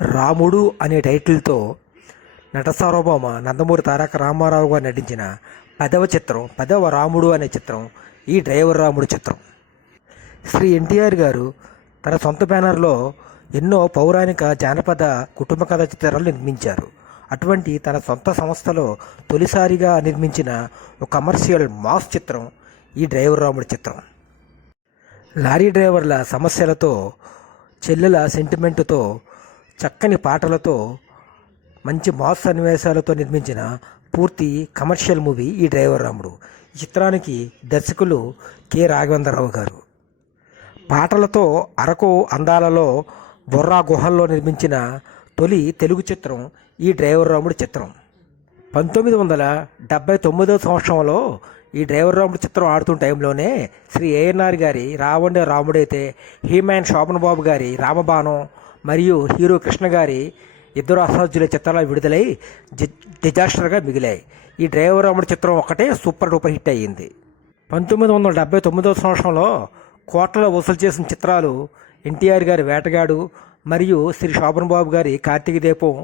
రాముడు అనే టైటిల్తో నటసార్వభౌమ నందమూరి తారక రామారావు గారు నటించిన పదవ రాముడు అనే చిత్రం ఈ డ్రైవర్ రాముడు చిత్రం. శ్రీ ఎన్టీఆర్ గారు తన సొంత బ్యానర్లో ఎన్నో పౌరాణిక జానపద కుటుంబ కథ చిత్రాలు నిర్మించారు. అటువంటి తన సొంత సంస్థలో తొలిసారిగా నిర్మించిన ఒక కమర్షియల్ మాస్ చిత్రం ఈ డ్రైవర్ రాముడు చిత్రం. లారీ డ్రైవర్ల సమస్యలతో, చెల్లెల సెంటిమెంటుతో, చక్కని పాటలతో, మంచి మాస్ సన్నివేశాలతో నిర్మించిన పూర్తి కమర్షియల్ మూవీ ఈ డ్రైవర్ రాముడు. ఈ చిత్రానికి దర్శకులు కె రాఘవేంద్రరావు గారు. పాటలతో అరకు అందాలలో బొర్రా గుహల్లో నిర్మించిన తొలి తెలుగు చిత్రం ఈ డ్రైవర్ రాముడు చిత్రం. 1979 సంవత్సరంలో ఈ డ్రైవర్ రాముడు చిత్రం ఆడుతున్న టైంలోనే శ్రీ ఏఎన్ఆర్ గారి రావణుడే రాముడైతే, హీమ్యాన్ శోభన్ బాబు గారి రామబాణం మరియు హీరో కృష్ణ గారి ఇద్దరు అసాధ్యుల చిత్రాలు విడుదలై డిజాస్టర్గా మిగిలాయి. ఈ డ్రైవర్ రాముడు చిత్రం ఒక్కటే సూపర్ డూపర్ హిట్ అయ్యింది. 1979 సంవత్సరంలో కోట్లలో వసూలు చేసిన చిత్రాలు ఎన్టీఆర్ గారి వేటగాడు మరియు శ్రీ శోభన్ బాబు గారి కార్తీక దీపం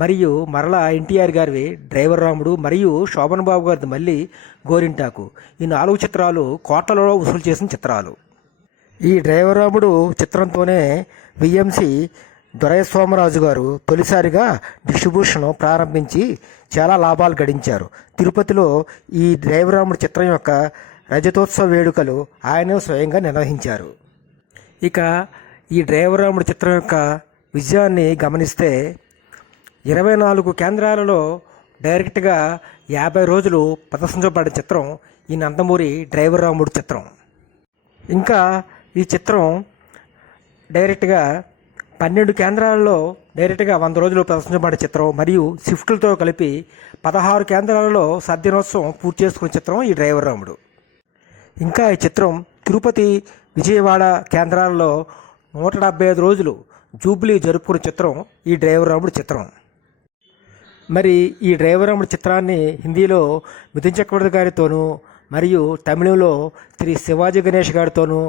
మరియు మరలా ఎన్టీఆర్ గారి డ్రైవర్ రాముడు మరియు శోభన్ బాబు గారిది మళ్ళీ గోరింటాకు. ఈ 4 చిత్రాలు కోట్లలో వసూలు చేసిన చిత్రాలు. ఈ డ్రైవర్ రాముడు చిత్రంతోనే విఎంసి దొరైస్వామరాజు గారు తొలిసారిగా డిస్ట్రిబ్యూషన్ ప్రారంభించి చాలా లాభాలు గడించారు. తిరుపతిలో ఈ డ్రైవర్ రాముడు చిత్రం యొక్క రజతోత్సవ వేడుకలు ఆయన స్వయంగా నిర్వహించారు. ఇక ఈ డ్రైవర్ రాముడు చిత్రం యొక్క విజయాన్ని గమనిస్తే 24 కేంద్రాలలో డైరెక్ట్గా 50 రోజులు ప్రదర్శించబడిన చిత్రం ఈ నందమూరి డ్రైవర్ రాముడు చిత్రం. ఇంకా ఈ చిత్రం డైరెక్ట్గా 12 కేంద్రాలలో డైరెక్ట్గా 100 రోజులు ప్రదర్శించబడిన చిత్రం మరియు షిఫ్ట్లతో కలిపి 16 కేంద్రాలలో సద్దినోత్సవం పూర్తి చేసుకున్న చిత్రం ఈ డ్రైవర్ రాముడు. ఇంకా ఈ చిత్రం తిరుపతి, విజయవాడ కేంద్రాలలో 175 రోజులు జూబ్లీ జరుపుకున్న చిత్రం ఈ డ్రైవర్ రాముడు చిత్రం. మరి ఈ డ్రైవర్ రాముడు చిత్రాన్ని హిందీలో మిథున్ చక్రవర్తి గారితోనూ మరియు తమిళంలో శ్రీ శివాజీ గణేష్ గారితోనూ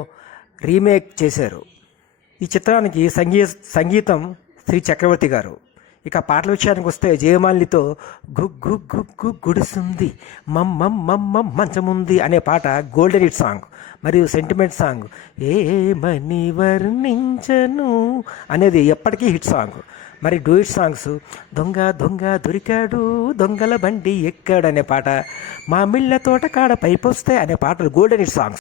రీమేక్ చేశారు. ఈ చిత్రానికి సంగీతం శ్రీ చక్రవర్తి గారు. ఇక పాటల విషయానికి వస్తే జయమాలినితో గుడిసుంది మమ్మ మంచముంది అనే పాట గోల్డెన్ హిట్ సాంగ్ మరియు సెంటిమెంట్ సాంగ్ ఏమని వర్ణించను అనేది ఎప్పటికీ హిట్ సాంగ్. మరి డూయిట్ సాంగ్స్ దొంగ దొరికాడు దొంగల బండి ఎక్కాడు అనే పాట, మా మిళ్ళ తోట కాడ పైపొస్తే అనే పాటలు గోల్డెన్ హిట్ సాంగ్స్.